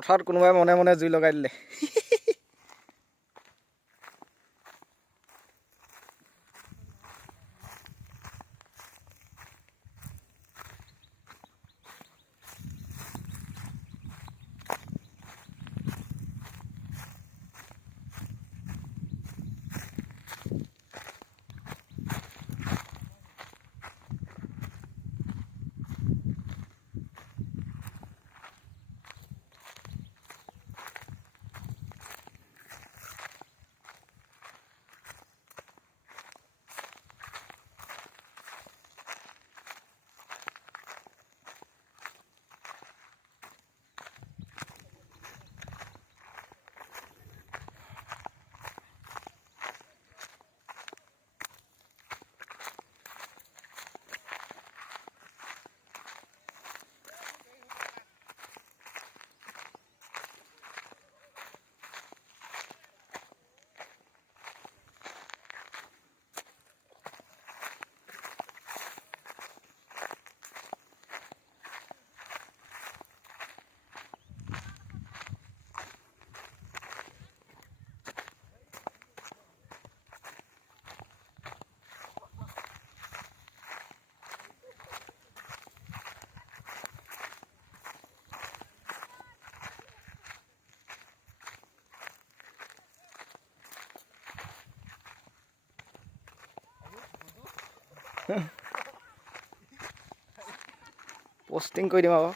পথাৰত কোনোবাই মনে মনে জুই লগাই দিলে। পোস্টিং কৰি দিম আকৌ।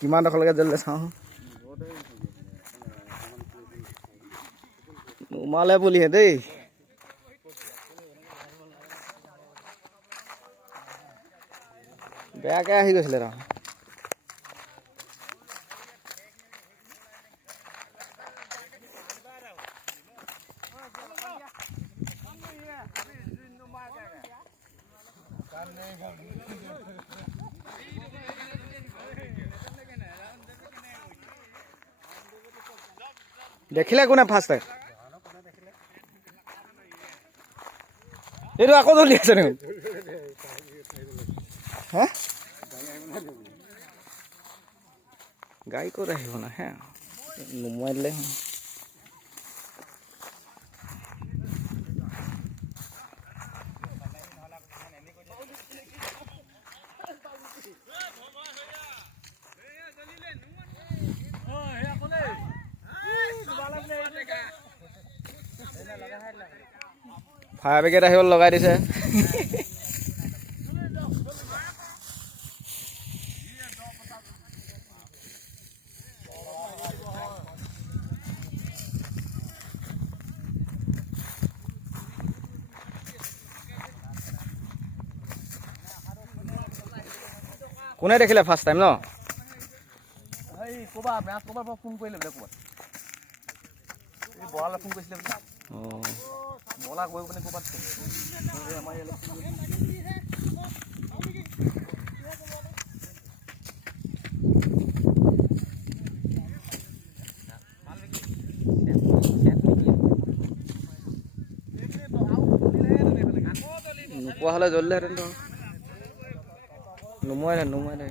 কিমান ডোখৰলৈকে জ্বলিলে চাওঁ। নুমালে বুলিহে দেই। বেয়াকে আহি গৈছিলে তাৰ। দেখিলে কোনে ফাৰ্ষ্ট টাইম? এইটো আকৌ জ্বলি আছে দেখোন। হা? গাড়ী ক'ত আহিব না হে নুমাই দিলে। ফায়াৰ ব্ৰিগেড আহিব লগাই দিছে। কোনে দেখিলে ফাৰ্ষ্ট টাইম ন? ক'বা ক'বাৰ পৰা ফোন কৰিলে বোলে ক'বাত। এই বৰালে ফোন কৰিছিলে বোলে। বলা গৈ পিনে ক'বাত আমাৰ নোপোৱা হ'লে জ্বলিলেহেঁতেন। নুমুৱাই দে